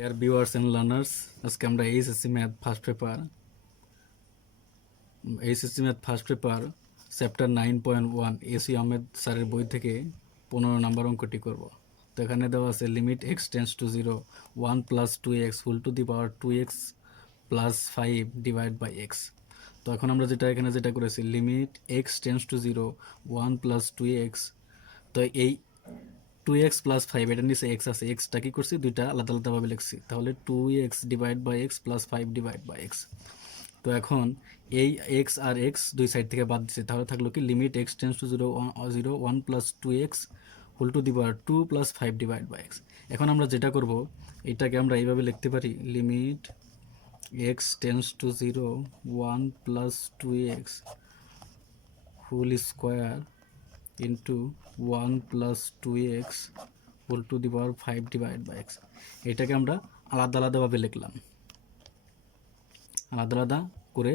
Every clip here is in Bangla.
ডিয়ার ভিউয়ার্স এন্ড লার্নার্স, আজকে আমরা HSC math first paper chapter 9.1 AC Ahmed স্যারের বই থেকে 15 নম্বর অঙ্কটি করব। তো এখানে দেওয়া আছে limit x tends to 0 1 plus 2x whole to the power 2x plus 5 divide by x. তো এখন আমরা যেটা করেছি limit x tends to 0 1 plus 2x। তো এই 2x প্লাস 5 এটার নিচে এক্স আছে, এক্সটা কি করছি দুইটা আলাদা আলাদাভাবে লিখছি, তাহলে 2x divide by x plus 5 divide by x. তো এখন এই এক্স আর এক্স দুই সাইড থেকে বাদ দিচ্ছে, তাহলে থাকলো কি limit x tends to 0 1 plus 2x whole to the power 2 plus 5 divide by x. এখন আমরা যেটা করব এটাকে আমরা এইভাবে লিখতে পারি limit x tends to 0 1 plus 2x whole square into 1 plus 2x whole to the power 5 divide by x. এটাকে আমরা আলাদা আলাদাভাবে লিখলাম, আলাদা আলাদা করে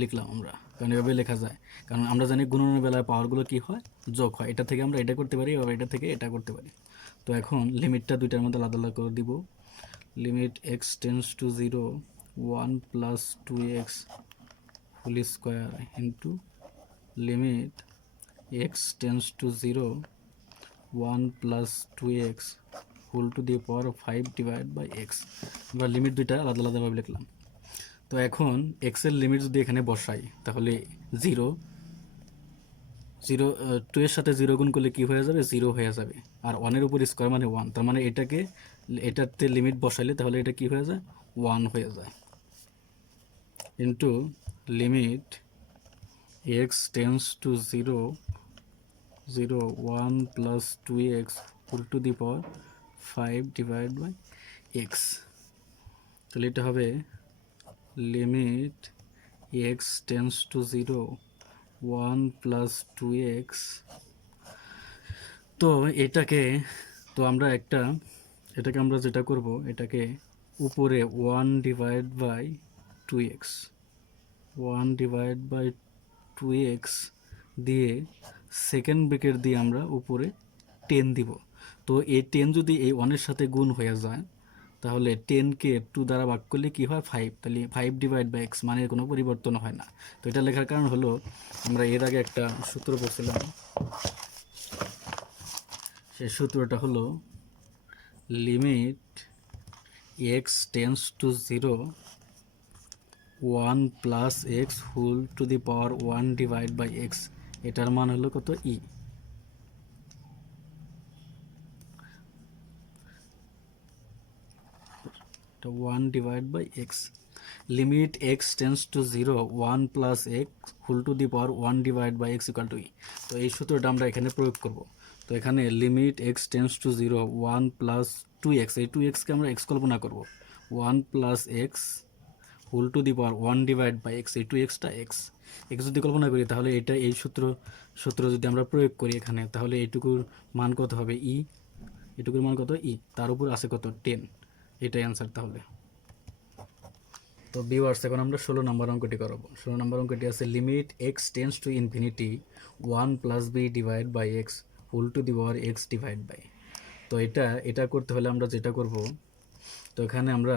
লিখলাম আমরা, কারণ এভাবে লেখা যায়। কারণ আমরা জানি গুণনের বেলায় পাওয়ারগুলো কি হয়, যোগ হয়। এটা থেকে আমরা এটা করতে পারি, আবার এটা থেকে এটা করতে পারি। তো এখন লিমিটটা দুইটার মধ্যে আলাদা আলাদা করে দিব। Limit x tends to 0 1 plus 2x whole square into limit x tends to 0 1 plus 2x whole to the power 5 divide by x. আমরা লিমিট দুইটা আলাদা আলাদাভাবে লিখলাম। তো এখন এক্সের লিমিট যদি এখানে বসাই তাহলে 0 0 2 এর সাথে 0 গুণ করলে কি হয়ে যাবে, 0 হয়ে যাবে। আর 1 এর উপর স্কোয়ার মানে 1, তার মানে এটাতে লিমিট বসাইলে তাহলে এটা কি হয়ে যায়, 1 হয়ে যায়। Into limit x tends to 0 1 plus 2x whole to the power 5 divide by x. তাহলে এটা হবে limit x tends to 0 1 plus 2x। তো এটাকে আমরা যেটা করব, এটাকে উপরে 1 ডিভাইড বাই 2x দিয়ে সেকেন্ড ব্রেকেট দিয়ে আমরা উপরে 10 দিব। তো এই 10 যদি এই 1-এর সাথে গুণ হয়ে যায় তাহলে 10কে 2 দ্বারা ভাগ করলে কি হয়, 5। তাহলে 5 ডিভাইড বাই এক্স, মানে কোনো পরিবর্তন হয় না। তো এটা লেখার কারণ হলো আমরা এর আগে একটা সূত্র পড়ছিলাম, সেই সূত্রটা হলো limit x tends to 0 1 plus x whole to the power 1 divide by x. এটার মান হলো কত, ই। তো 1 divide by x. Limit x tends to 0 1 plus x whole to the power 1 divide by x equal to e. তো এই সূত্রটা আমরা এখানে প্রয়োগ করব। তো এখানে limit x tends to 0 1 plus 2x, এই 2xকে আমরা এক্স কল্পনা করব। 1 plus x whole to the power 1 divide by x, এই 2xটা এক্স যদি কল্পনা করি তাহলে এই সূত্র যদি আমরা প্রয়োগ করি এখানে, তাহলে এইটুকুর মান কত হবে, ই। এটুকুর মান কত, ই। তার উপর আছে কত, 10। এটাই অ্যান্সার তাহলে। তো ভিউয়ার্স, এখন আমরা 16 নম্বর অঙ্কটি করব। 16 নম্বর অঙ্কটি আছে limit x tends to infinity 1 plus b divide by x whole to the power x divide by. তো এটা করতে হলে আমরা যেটা করব, তো এখানে আমরা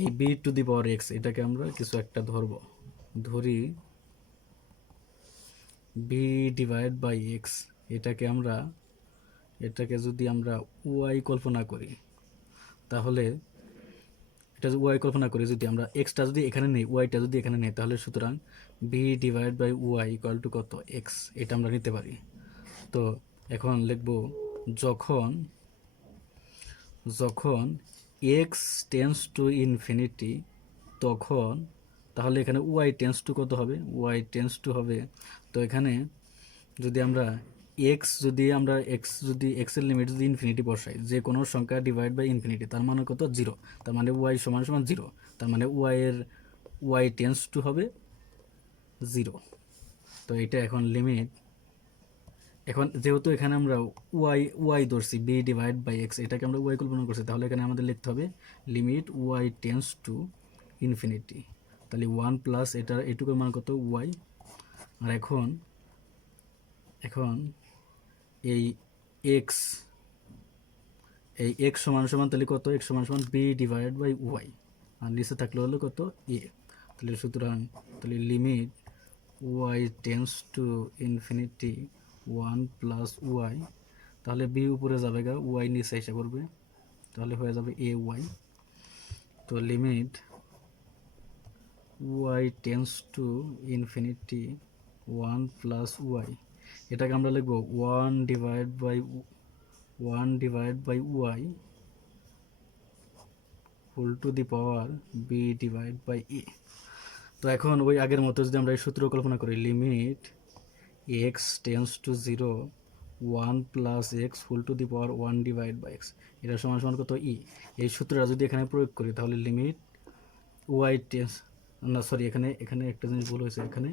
এই b to the power x এটাকে আমরা কিছু একটা ধরি বি ডিভাইড বাই এক্স। এটাকে যদি আমরা ওয়াই কল্পনা করি, তাহলে এটা ওয়াই কল্পনা করি, যদি আমরা এক্সটা যদি এখানে নেই, ওয়াইটা যদি এখানে নেই, তাহলে সুতরাং b divide by y equal to কত, এক্স। এটা আমরা নিতে পারি। তো এখন লিখব যখন এক্স টেন্স টু ইনফিনিটি, তখন তাহলে এখানে ওয়াই টেন্স টু কত হবে, ওয়াই টেন্স টু হবে। তো এখানে যদি আমরা এক্সের লিমিট যদি ইনফিনিটি বসাই, যে কোনো সংখ্যা ডিভাইড বাই ইনফিনিটি, তার মানে কত, 0। তার মানে ওয়াই সমান 0। তার মানে ওয়াই টেন্স টু হবে 0। তো এটা এখন লিমিট, এখন যেহেতু এখানে আমরা ওয়াই ধরছি, বি ডিভাইড বাই এক্স, এটাকে আমরা ওয়াই কল্পনা করছি, তাহলে এখানে আমাদের লিখতে হবে limit y tends to infinity. তাহলে 1 প্লাস এটুকুর মান কত, ওয়াই। আর এখন এই এক্স এই এক্স সমান সমান তাহলে কত, এক্স সমান সমান বি ডিভাইডেড বাই ওয়াই, আর নিচে থাকলে হলো কত এ। তাহলে সুতরাং তাহলে limit y tends to infinity 1 + y, তাহলে বি উপরে যাবে গা, ওয়াই নিচে এসে পড়বে, তাহলে হয়ে যাবে এ ওয়াই। তো limit y tends to infinity 1 + y, এটাকে আমরা লিখবো 1/1 y whole to the power b divide by a. তো এখন ওই আগের মতো যদি আমরা এই সূত্র কল্পনা করি, limit x tends to 0 1 + x whole to the power 1 divide by x, এটা সমান সমান কত ই। এই সূত্রটা যদি এখানে প্রয়োগ করি তাহলে লিমিট ওয়াই টেন্স, না সরি, এখানে এখানে একটা জিনিস ভুল হয়েছে, এখানে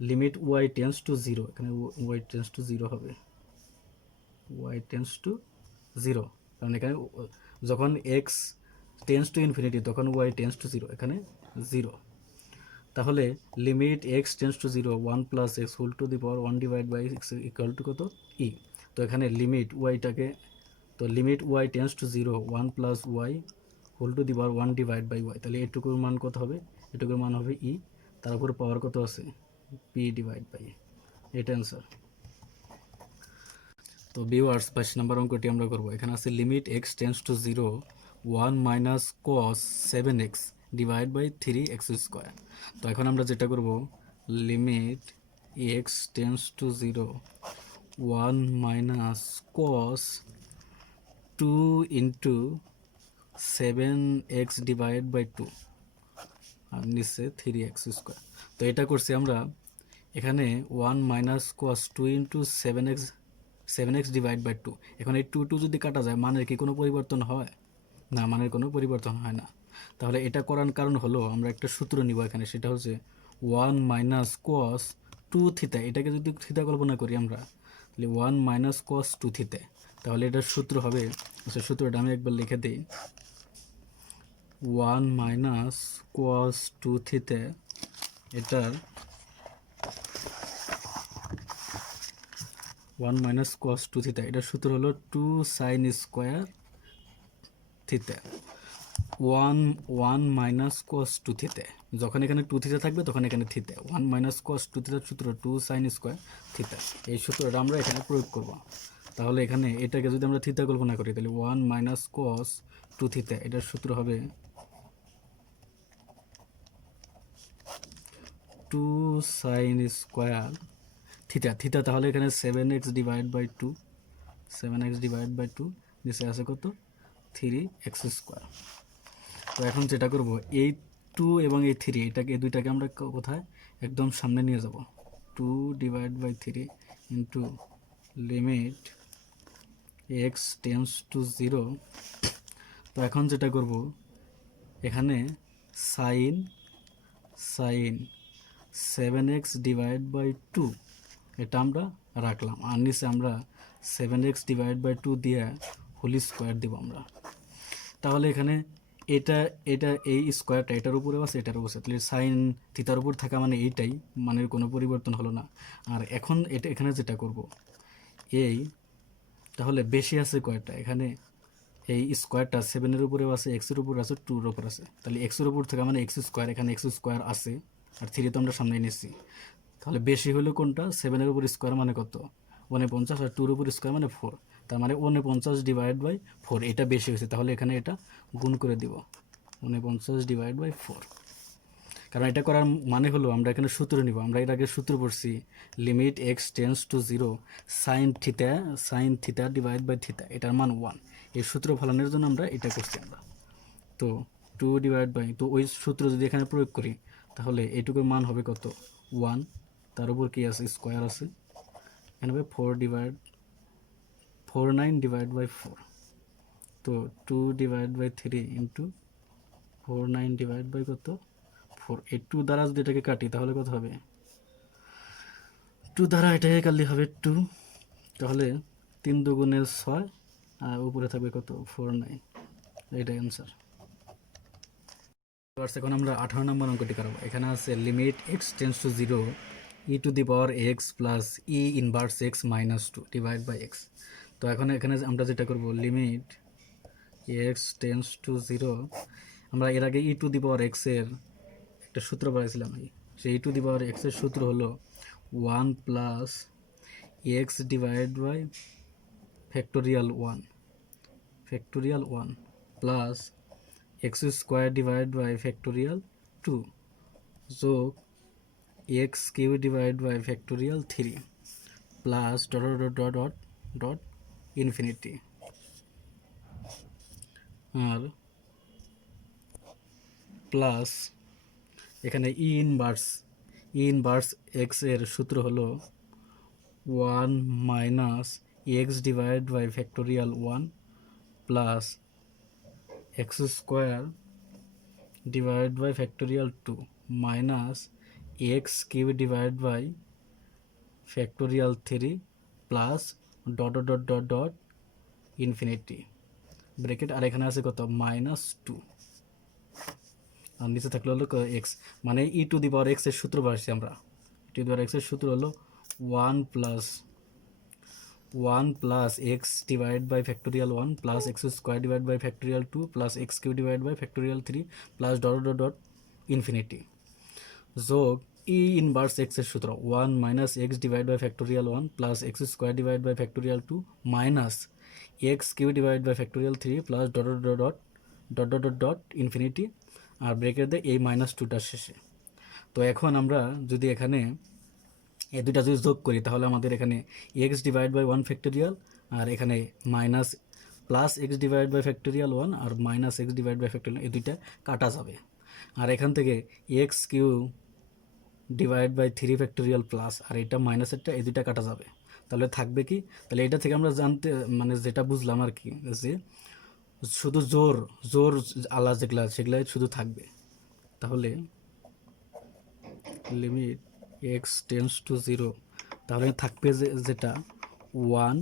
লিমিট ওয়াই টেন্স টু 0, এখানে ওয়াই টেন্স টু 0 হবে, ওয়াই টেন্স টু 0, কারণ এখানে যখন এক্স টেন্স টু ইনফিনিটি তখন ওয়াই টেন্স টু 0, এখানে 0। তাহলে limit x tends to 0 1 + x whole to the power 1 divide by x equal to কত ই। তো এখানে লিমিট ওয়াইটাকে, তো limit y tends to 0 1 + y whole to the power 1 divide by y, তাহলে এটুকুর মান কত হবে, এটুকুর মান হবে ই, তার উপর পাওয়ার কত আছে পি ডিভাইড বাই, এটা অ্যান্সার। তো ভিউয়ার্স 22 নম্বর অঙ্কটি আমরা করব। এখানে আছে limit x tends to 0 1 - cos 7x divide by 3x²। তো এখন আমরা যেটা করব, limit x tends to 0 1 - cos 2 into 7x divide by 2 আর নিচে 3x²। তো এটা করছি আমরা, এখানে 1 - cos 2 into 7x divide by 2, এখন এই 2 যদি কাটা যায় মানের কি কোনো পরিবর্তন হয় না, মানের কোনো পরিবর্তন হয় না। তাহলে এটা করার কারণ হলো আমরা একটা সূত্র নিব এখানে, সেটা হচ্ছে 1 - cos 2 থিতা, এটাকে যদি থিতা কল্পনা করি আমরা, তাহলে 1 - cos 2 থিতা, তাহলে এটার সূত্র হবে, আচ্ছা সূত্রটা আমি একবার লিখে দিই, 1 - cos 2 থিতা, এটার 1 - cos 2 থিতা, এটার সূত্র হলো 2 sin স্কোয়ার থিতা। 1 - cos 2 থিতা, যখন এখানে 2 থিতা থাকবে তখন এখানে থিতা, 1 - cos 2 থিতার সূত্র 2 sin স্কোয়ার থিতা, এই সূত্রটা আমরা এখানে প্রয়োগ করব। তাহলে এখানে এটাকে যদি আমরা থিতা কল্পনা করি তাহলে 1 - cos 2 থিতা, এটার সূত্র হবে 2 sin স্কোয়ার থিতা। থিতা তাহলে এখানে 7x divide by 2, 7x divide by 2, নিচে আছে কত 3x²। তো এখন যেটা করব, এই 2 এবং এই 3, এটাকে এই দুইটাকে আমরা কোথায় একদম সামনে নিয়ে যাব, 2 divide by 3 into limit x tends to 0। তো এখন যেটা করব, এখানে সাইন 7x ডিভাইড বাই 2 এটা আমরা রাখলাম, আর নিচে আমরা 7x ডিভাইড বাই 2 দিয়ে হোল স্কোয়ার দেব আমরা। তাহলে এখানে এটা এটা এই স্কোয়ারটা এটার উপরে আছে, এটার উপরে, তাহলে সাইন থিতার উপর থাকা মানে এইটাই, মানের কোনো পরিবর্তন হলো না। আর এখন এটা এখানে যেটা করব, এই তাহলে বেশি আছে কয়টা, এখানে এই স্কোয়ারটা 7-এর উপরেও আছে, এক্সের উপর আছে, 2-এর উপর আছে, তাহলে এক্সের উপর থাকা মানে x², এখানে x² আছে, আর 3 তো আমরা সামনে নিচ্ছি, তাহলে বেশি হলো কোনটা, 7-এর উপর স্কোয়ার মানে কত 49, আর 2-এর উপর স্কোয়ার মানে 4, তার মানে 49 ডিভাইড বাই 4, এটা বেশি হয়েছে, তাহলে এখানে এটা গুণ করে দিব 49 ডিভাইড বাই 4। কারণ এটা করার মানে হলো আমরা এখানে সূত্র নিব, আমরা এর আগে সূত্র পড়ছি limit x tends to 0 sine theta divide by theta, এটার মান 1, এই সূত্র ফলানোর জন্য আমরা এটা করছি আমরা। তো 2 ডিভাইড বাই, তো ওই সূত্র যদি এখানে প্রয়োগ করি তাহলে এইটুকুর মান হবে কত 1, তার উপর কি আছে স্কোয়ার আছে, এখানে হবে 49 ডিভাইড বাই 4। তো 2 divide by 3 into 49 divide by কত 4, এই 2 দ্বারা যদি এটাকে কাটি তাহলে কত হবে, 2 দ্বারা এটাকে কাটলে হবে 2, তাহলে 3 দুগুণে 6, আর উপরে থাকবে কত 49, এটাই অ্যান্সার। এখন আমরা 18 নম্বর অঙ্কটি করব। এখানে আছে limit x tends to 0 e to the power x plus e inverse x minus 2 divide by x. তো এখন এখানে আমরা যেটা করব, limit x tends to zero, আমরা এর আগে ই টু দি পাওয়ার এক্স এর একটা সূত্র পাইছিলাম, সেই ই টু দি পাওয়ার এক্স এর সূত্র হলো 1 plus x divide by factorial one plus x square divide by factorial 2 যোগ x cube divide by factorial 3 plus dot dot dot dot dot infinity. আর প্লাস এখানে ই ইনভার্স এক্স এর সূত্র হলো 1 minus x divide by factorial 1 plus x square divide by factorial 2 minus x cube divide by factorial 3 plus dot dot dot dot infinity bracket. আর এখানে আছে কত, -2, আর নিচে থাকলে হলো এক্স, মানে ই টু দি পাওয়ার এক্স এর সূত্র পাচ্ছি আমরা। ই টু দি পাওয়ার এক্স এর সূত্র হলো 1 plus x divide by factorial 1 plus x square divide by factorial 2 plus x cube divide by factorial 3 plus dot dot dot infinity যোগ ই ইনভার্স এক্স এর সূত্র 1 minus x divide by factorial 1 plus x square divide by factorial 2 minus x cube divide by factorial 3 plus dot dot dot dot dot dot dot infinity, আর ব্রেকেট দেয় এই -2টার শেষে। তো এখন আমরা যদি এখানে এই দুইটা যদি যোগ করি তাহলে আমাদের এখানে এক্স ডিভাইড বাই 1 ফ্যাক্টোরিয়াল আর এখানে minus plus x divide by factorial 1 আর minus x divide by factorial, এই দুইটা কাটা যাবে। আর এখান থেকে x cube divide by 3 factorial plus আর এটা মাইনাসেরটা, এই দুইটা কাটা যাবে। তাহলে থাকবে কি, তাহলে এটা থেকে আমরা জানতে মানে যেটা বুঝলাম আর কি, যে শুধু জোর আলা যেগুলা সেগুলাই শুধু থাকবে। তাহলে limit x tends to zero, তাহলে থাকবে যেটা 1,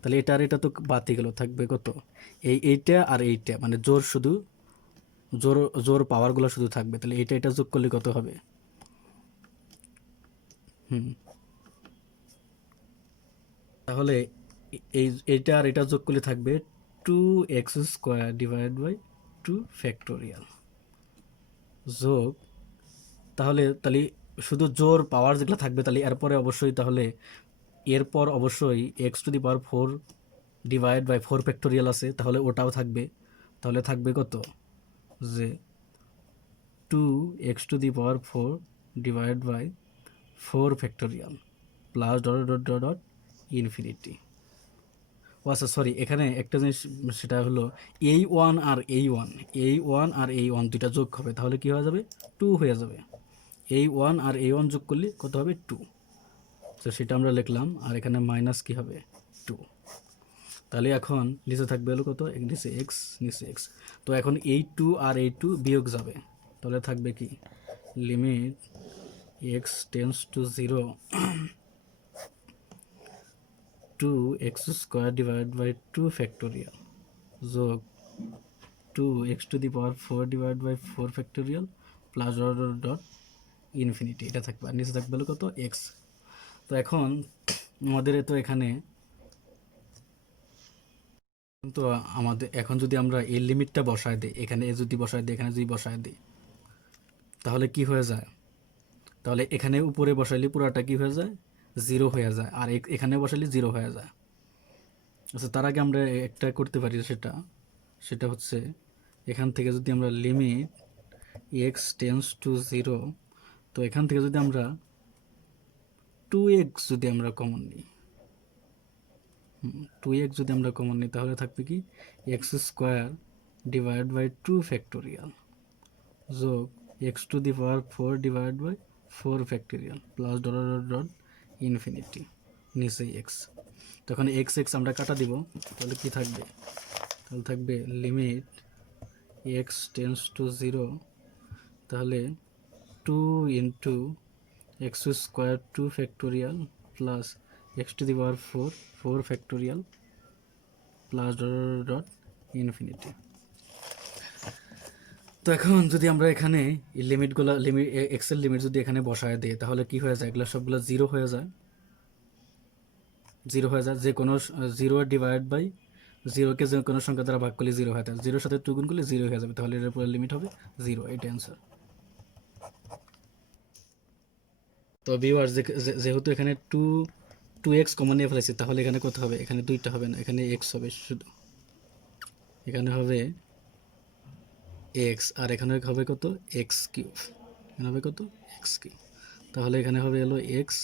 তাহলে এটা আর এটা তো বাতি গেল, থাকবে কত, এইটা আর এইটা, মানে জোর পাওয়ারগুলো শুধু থাকবে। তাহলে এটা যোগ করলে কত হবে, তাহলে এইটা আর এটা যোগ করলে থাকবে 2x square divide by 2 factorial যোগ, তাহলে শুধু জোর পাওয়ার যেগুলো থাকবে, তাহলে এরপর অবশ্যই x to the power 4 divide by 4 factorial আছে, তাহলে ওটাও থাকবে। তাহলে থাকবে কত, যে 2x to the power 4 divide by 4 factorial plus dot dot dot dot infinity. ও আচ্ছা সরি, এখানে একটা জিনিস, সেটা হলো এই ওয়ান দুইটা যোগ হবে, তাহলে কি হয়ে যাবে, 2 হয়ে যাবে। এই ওয়ান যোগ করলে কত হবে, 2। তো সেটা আমরা লিখলাম, আর এখানে মাইনাস কি হবে, 2। তাহলে এখন নিচে থাকবে হলো কত, নিচে এক্স। তো এখন এই 2 আর এই 2 বিয়োগ যাবে, তাহলে থাকবে কি, limit x tends to zero 2x square divide by 2 factorial যোগ 2x to the power 4 divide by 4 factorial plus dot dot dot infinity, এটা থাকবে। আর নিচে থাকবে হলো কত, এক্স। তো এখন আমাদের তো এখানে তো আমাদের এখন যদি আমরা এই লিমিটটা বসায় দিই, এখানে এ যদি বসায় দিই, এখানে যদি বসায় দিই, তাহলে কি হয়ে যায়, তাহলে এখানে উপরে বসাইলে পুরাটা কি হয়ে যায়, 0 হয়ে যায়, আর এখানে বসাইলে 0 হয়ে যায়। আচ্ছা, তার আগে আমরা একটা করতে পারি, সেটা হচ্ছে এখান থেকে যদি আমরা limit x tends to zero, তো এখান থেকে যদি আমরা 2x যদি আমরা কমন নিই, 2x যদি আমরা কমন নিই, তাহলে থাকবে কি, x square divide by 2 factorial যোগ x to the power 4 divide by 4 factorial plus dot dot dot infinity, নিচে এক্স। তখন এক্স আমরা কাটা দিব, তাহলে কি থাকবে, তাহলে থাকবে limit x tends to zero, তাহলে 2 into x square 2 factorial plus x to the power 4 factorial plus dot dot infinity. তো এখন যদি আমরা এখানে এই লিমিটগুলো এক্সেল লিমিট যদি এখানে বসায় দিই, তাহলে কি হয়ে যায়, এগুলো সবগুলো 0 হয়ে যায়, যে কোনো 0 ডিভাইড বাই জিরোকে যে কোনো সংখ্যা দ্বারা ভাগ করলে জিরো হয়, তাহলে জিরোর সাথে টু গুণ করলে জিরো হয়ে যাবে, তাহলে এর উপরে লিমিট হবে জিরো। এটা অ্যান্সার। তো ভিউয়ার্স যেহেতু এখানে টু এক্স কমন নিয়ে ফেলেছি, তাহলে এখানে কত হবে? এখানে দুইটা হবে না, এখানে এক্স হবে শুধু। এখানে হবে এক্স, আর এখানে হবে কত? X cube. এখানে হবে কত? X cube. তাহলে এখানে হবে হলো এক্স,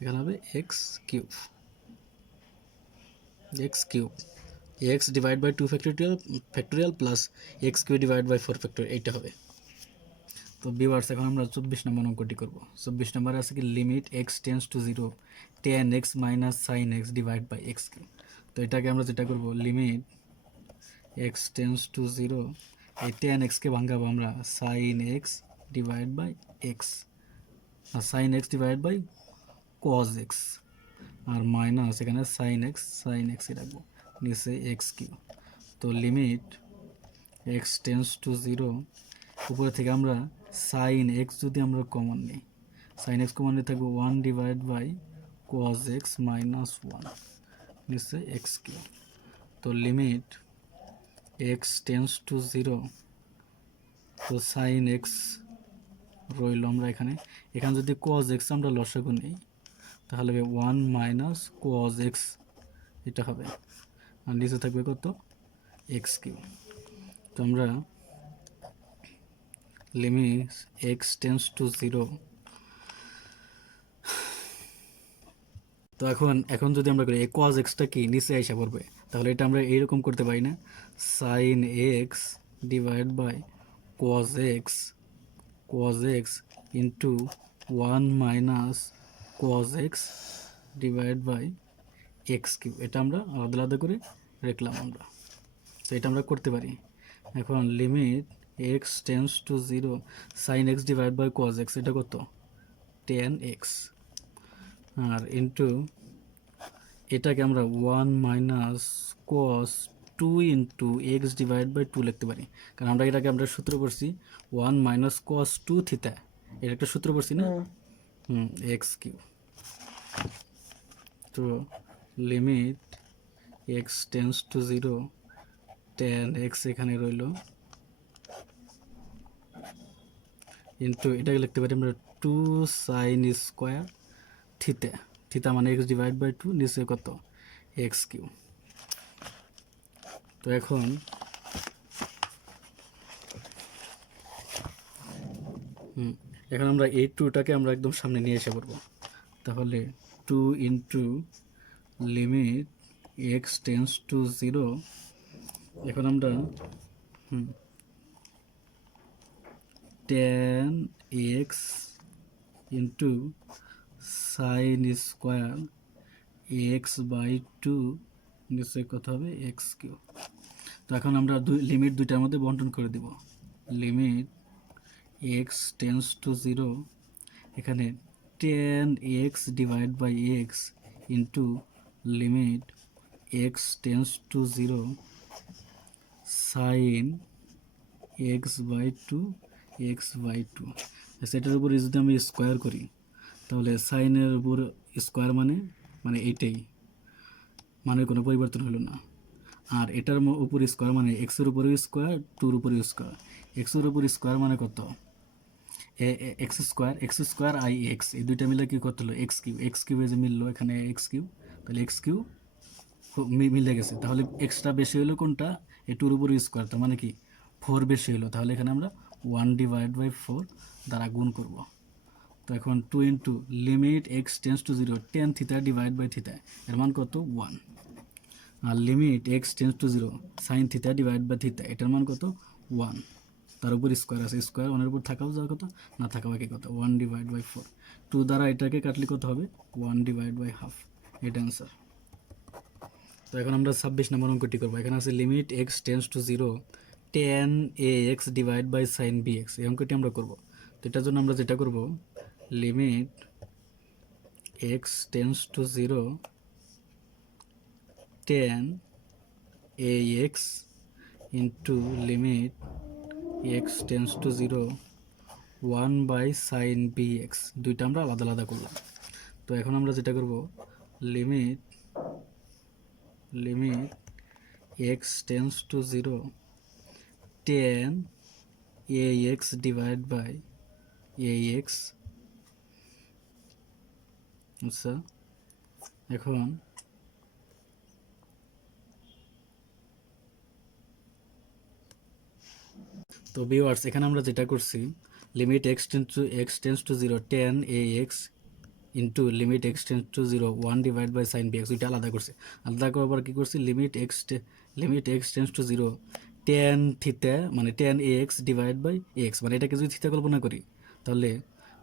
এখানে হবে x cube. X cube, x divide by two factorial plus x cube divide by four factorial, এইটা হবে। তো ভিউয়ার্স এখন আমরা 24 নম্বর অঙ্কটি করব। 24 নম্বরে আছে কি limit x tends to zero tan x minus sine x divide by x cube. তো এটাকে আমরা যেটা করব, limit x tends to zero, এই টেন এক্সকে ভাঙাবো আমরা sine x divide by x, আর sine x divide by cos x, আর মাইনাস এখানে সাইন এক্সই রাখবো, নিচে এক্স কিউ। তো limit x tends to zero, উপরে থেকে আমরা সাইন এক্স যদি আমরা কমন নিই, সাইন এক্স কমন নিয়ে থাকবো one divide by cos x minus one, নিচে এক্স কিউ। তো limit x tends to zero, তো সাইন এক্স রইল আমরা এখানে, এখানে যদি কজ এক্স আমরা লসাগু নিই তাহলে হবে ওয়ান মাইনাস কজ এক্স, এটা হবে, আর নিচে থাকবে কত? X cube. তো আমরা limit x tends to zero, তো এখন যদি আমরা করি কজ এক্সটা কি নিচে আইসা পড়বে, তাহলে এটা আমরা এইরকম করতে পারি না, sine x divide by cos x into one minus cos x divide by x cube. এটা আমরা আলাদা আলাদা করে রাখলাম আমরা, তো এটা আমরা করতে পারি। এখন limit x tends to zero sine x divide by cos x, এটা কত? টেন এক্স, আর ইন্টু এটাকে আমরা one minus cos two into x divide by two লিখতে পারি, কারণ আমরা এটাকে আমরা সূত্র করছি one minus cos two theta, এটা একটা সূত্র করছি না, এক্স কিউ। তো limit x tends to zero tan x এখানে রইল, ইন্টু এটাকে লিখতে পারি আমরা two sine square theta, theta মানে এক্স ডিভাইড বাই টু, নিচে কত? X cube. তো এখন এখন আমরা এই টুটাকে আমরা একদম সামনে নিয়ে এসে পড়বো, তাহলে two into limit x tends to zero, এখন আমরা tan x into sine square x by two, নিশ্চয়ই কত হবে? X cube. তো এখন আমরা লিমিট দুইটার মধ্যে বন্টন করে দিব, limit x tends to zero, এখানে tan x divide by x into limit x tends to zero sine x by two, সেটার উপরে যদি আমি স্কোয়ার করি, তাহলে সাইনের উপর স্কোয়ার মানে এইটাই, মানে কোনো পরিবর্তন হলো না। আর এটার উপর স্কোয়ার মানে এক্সের উপরে স্কোয়ার, টুর উপরে স্কোয়ার, এক্সের উপর স্কোয়ার মানে কত? এক্স স্কোয়ার আই এক্স, এই দুইটা মিলে কি কত হলো? এক্স কিউবে যে মিললো এখানে এক্স কিউ, তাহলে এক্স কিউ মিলে গেছে। তাহলে এক্সট্রা বেশি হলো কোনটা? এই টুর উপর স্কোয়ার, তার মানে কি ফোর বেশি হলো, তাহলে এখানে আমরা ওয়ান ডিভাইড বাই ফোর দ্বারা গুণ করব। তো এখন two into limit x tends to zero tan theta divide by theta, এর মান কত? ওয়ান, আর limit x tends to zero sine theta divide by theta, এটার মান কত? ওয়ান, তার উপর স্কোয়ার আছে, স্কোয়ার ওয়ানের উপর থাকাও যাওয়ার কথা, না থাকাও একই কথা, one divide by four, two দ্বারা এটাকে কাটলে কত হবে? ওয়ান ডিভাইড বাই হাফ, এটা অ্যান্সার। তো এখন আমরা 26 নম্বর অঙ্কটি করবো। এখানে আছে limit x tends to zero tan a x divide by sine b x, এই অঙ্কটি আমরা করবো। তো এটার জন্য আমরা যেটা করবো, limit x tends to zero tan a x into limit x tends to zero one by sine b x, দুইটা আমরা আলাদা আলাদা করলাম। তো এখন আমরা যেটা করব, limit x tends to zero tan a x divide by a x. আচ্ছা, এখন তো ভিউয়ার্স এখানে আমরা যেটা করছি, limit x tends to zero tan a x into limit x tends to zero one divide by sine b x, ওইটা আলাদা করছি। আলাদা করার পর কী করছি, limit x tends to zero tan theta মানে tan a x divide by x, মানে এটাকে যদি থিতা কল্পনা করি তাহলে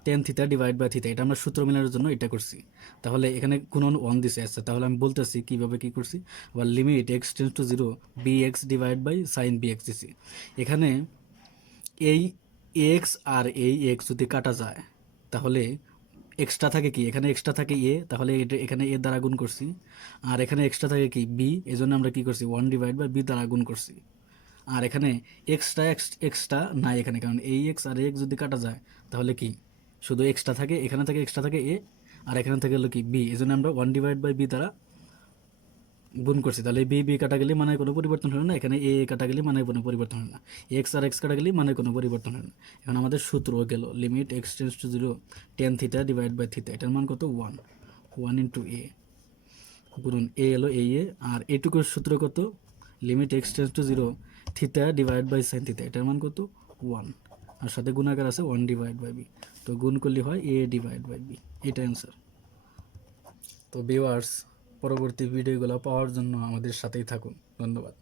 টেন থিতা ডিভাইড বাই থিতা, এটা আমরা সূত্র মেলানোর জন্য এটা করছি। তাহলে এখানে কোনো ওয়ান দিছে। আচ্ছা, তাহলে আমি বলতেছি কীভাবে কী করছি। আবার limit x tends to zero b x divide by sine b x দিছি। এখানে এই এক্স আর এই এক্স যদি কাটা যায় তাহলে এক্সট্রা থাকে কি, এখানে এক্সট্রা থাকে এ, তাহলে এখানে এ দ্বারা গুণ করছি। আর এখানে এক্সট্রা থাকে কি বি, এই জন্য আমরা কি করছি ওয়ান ডিভাইড বাই বি দ্বারা গুণ করছি। আর এখানে এক্সট্রা নাই এখানে, কারণ এই এক্স আর এক্স যদি কাটা যায় তাহলে কি শুধু এক্সট্রা থাকে, এখানে থেকে এক্সট্রা থাকে এ, আর এখানে থেকে হলো কি বি, এই জন্য আমরা ওয়ান ডিভাইড বাই বি দ্বারা গুণ করছি। তাহলে বি বি কাটা গেলে মানে কোনো পরিবর্তন হলো না, এখানে এ কাটা গেলে মানে কোনো পরিবর্তন হলো না, এক্স আর এক্স কাটা গেলে মানে কোনো পরিবর্তন হলো না। এখন আমাদের সূত্র গেল limit x tends to zero tan theta divide by theta, এটার মান কত ওয়ান, ওয়ান ইন্টু এ গুণন এ এলো এই এ, আর এটুকুর সূত্র কত, limit x tends to zero theta divide by sine theta, এটার মান কত ওয়ান, আর সাথে গুণাকার আছে ওয়ান ডিভাইড বাই বি, তো গুণ করলে হয় এ ডিভাইড বাই বি, এটা অ্যান্সার। তো ভিউয়ার্স পরবর্তী ভিডিওগুলো পাওয়ার জন্য আমাদের সাথেই থাকুন, ধন্যবাদ।